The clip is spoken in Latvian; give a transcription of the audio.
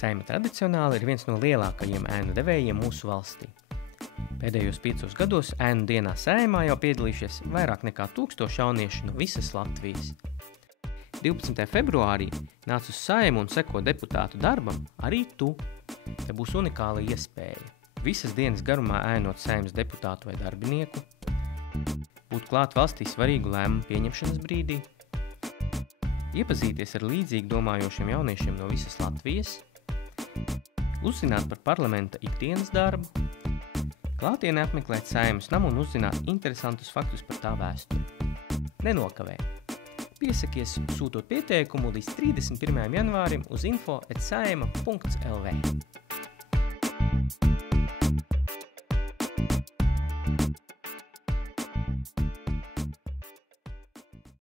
Saeima tradicionāli ir viens no lielākajiem ēnu devējiem mūsu valstī. Pēdējos 5 gados ēnu dienā Saeimā jau piedalījušies vairāk nekā 1000 jauniešu no visas Latvijas. 12. februārī nāc uz Saeimu un seko deputātu darbam arī tu. Te būs unikāla iespēja. Visas dienas garumā ēnot Saeimas deputātu vai darbinieku, būt klāt valstī svarīgu lēmumu pieņemšanas brīdī, iepazīties ar līdzīgi domājošiem jauniešiem no visas Latvijas, uzzināt par parlamenta ikdienas darbu, klātienē apmeklēt Saeimas namu un uzzināt interesantus faktus par tā vēsturi. Nenokavē! Piesakies sūtot pieteikumu līdz 31. janvārim uz info@saeima.lv.